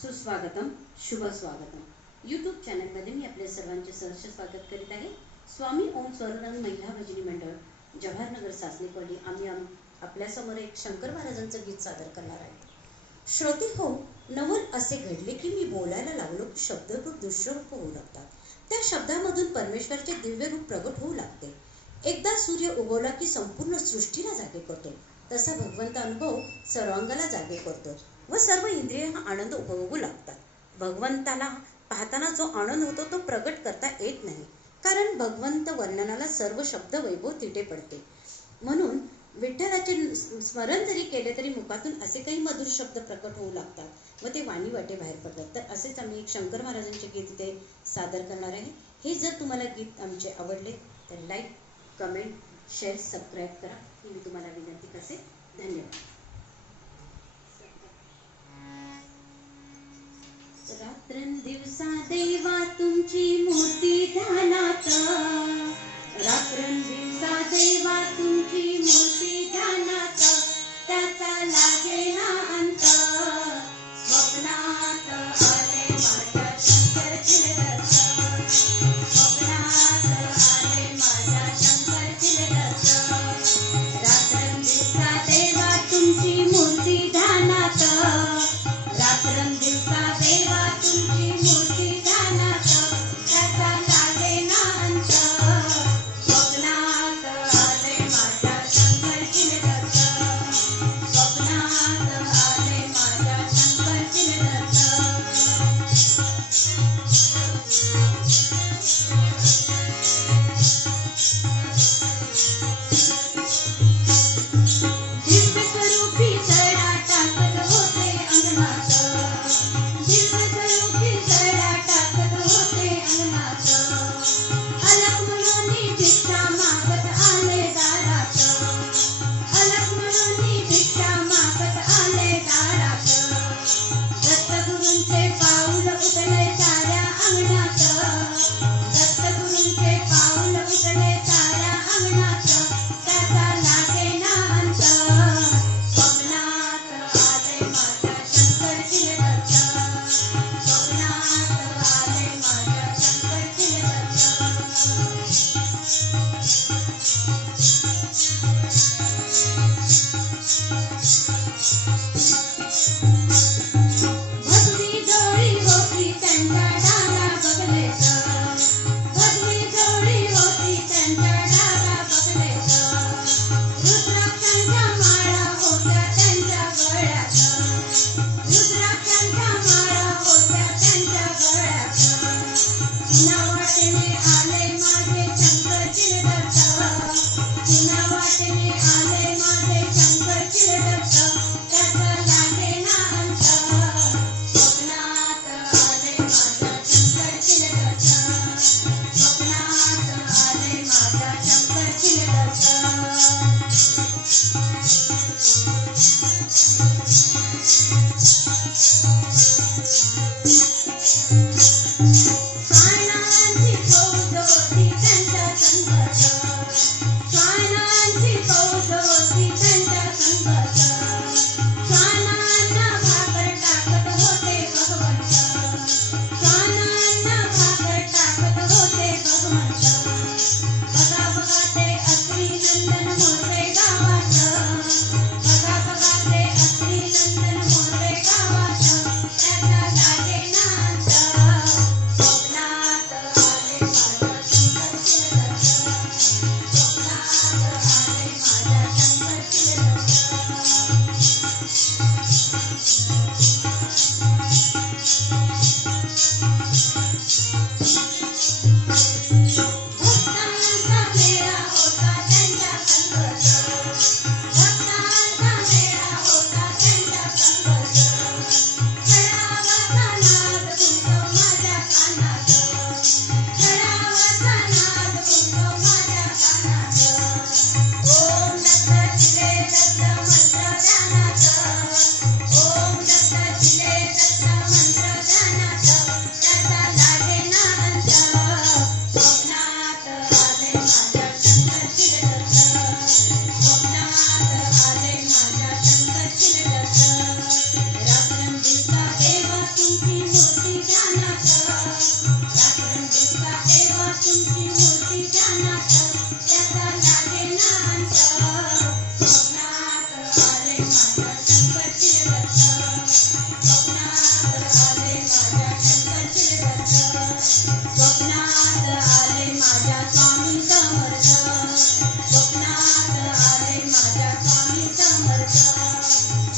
सुस्वागतम, शुभ स्वागतम. यूट्यूब चॅनलमध्ये मी आपल्या सर्वांचे सहर्ष स्वागत करीत आहे. स्वामी ओम स्वरदान महिला भजनी मंडळ जवाहरनगर सासणी कॉलनी आम्ही आपल्यासमोर एक शंकर महाराजांचं गीत सादर करणार आहे. श्रोते हो, नवल असे घडले की मी बोलायला लागलो की शब्दरूप दृश्यरूप होऊ लागतात. त्या शब्दामधून परमेश्वराचे दिव्य रूप प्रगट होऊ लागते. एकदा सूर्य उगवला की संपूर्ण सृष्टीला जागे करतो, तसा भगवंत अनुभव सर्वांगाला जागे करतो व सर्व इंद्रिय हा आनंद उपभोगू लागतात. भगवंताला पाहताना जो आनंद होतो तो प्रगट करता येत नाही, कारण भगवंत वर्णनाला सर्व शब्द वैभव तिथे पडते. म्हणून विठ्ठलाचे स्मरण जरी केले तरी मुखातून असे काही मधुर शब्द प्रकट होऊ लागतात व ते वाणी वाटे बाहेर पडतात. तर असेच आम्ही एक शंकर महाराजांचे गीत इथे सादर करणार आहे. हे जर तुम्हाला गीत आमचे आवडले तर लाईक, कमेंट, शेअर, सबस्क्राईब करा ही मी तुम्हाला विनंती करते. धन्यवाद. रात्रंदिवसा देवा तुमची मूर्ती ध्यानात, रात्रंदिवसा देवा तुमची मूर्ती ध्यानात, त्याचा लागेना अंत. स्वप्नात आले माझ्या शंकरचे दर्शन, स्वप्नात आले माझ्या शंकरचे दर्शन. रात्रंदिवसा देवा तुमची मूर्ती ध्यानात, रात्रंदिवसा देवा तुमची मूर्ती ध्यानात, त्याचा लागेना अंत. स्वप्नात आले माझ्या शंकरचे दर्शन, स्वप्नात आले माझ्या शंकरचे दर्शन. दिव्य स्वरूपी सडा टाकत होते अंगणात, दिव्य स्वरूपी सडा टाकत होते अंगणात. अलग म्हणून भिक्षा मागत आले दारात, अलग म्हणून भिक्षा मागत आले दारात. दत्तगुरूंचे पाऊल उठले साऱ्या अंगणात, दत्तगुरूंचे पाऊल उठले साऱ्या अंगणात, त्याचा लागेना अंत. स्वप्नात आले माझ्या शंकरचे दर्शन, स्वप्नात आले माझ्या शंकरचे दर्शन. भगवी जोडी होती त्यांच्या डाव्या बगलेत, भगवी जोडी होती त्यांच्या डाव्या बगलेत. रुद्राक्षांच्या माळा होत्या त्यांच्या गळ्यात, रुद्राक्षांच्या माळा होत्या त्यांच्या गळ्यात. पुन्हा वाटेने आले माझे शंकरचे दर्शन, पुन्हा वाटेने आले माझे शंकरचे दर्शन, त्याचा लागेना अंत. स्वप्नात आले माझ्या शंकरचे दर्शन, स्वप्नात आले माझ्या शंकरचे दर्शन. स्वामीनारायणची फौज होती त्यांच्या संघर्ष, स्वामीनारायणची फौज होती त्यांच्या संघर्ष. स्वामीनारायण भाकर टाकत होते भगवंत, स्वामीनारायण भाकर टाकत होते भगवंत. बघा बघा ते अत्री नंदन मोरे गावात, बघा बघा ते अत्री नंदन मोरे गावात, त्याचा लागेना अंत. स्वप्नात आले माझ्या शंकरचे दर्शन, स्वप्नात आले माझ्या शंकरचे दर्शन. भक्तांचा मेळा होता त्यांच्या संघर्ष, भक्तांचा मेळा होता त्यांच्या संघर्ष. ध्यानात त्याचा लागेना अंत. स्वप्नात आले माझ्या शंकरचे दत्त. स्वप्नात आले माझ्या शंकरचे दत्त. स्वप्नात आले माझ्या स्वामी समर्थ. स्वप्नात आले माझ्या स्वामी समर्थ.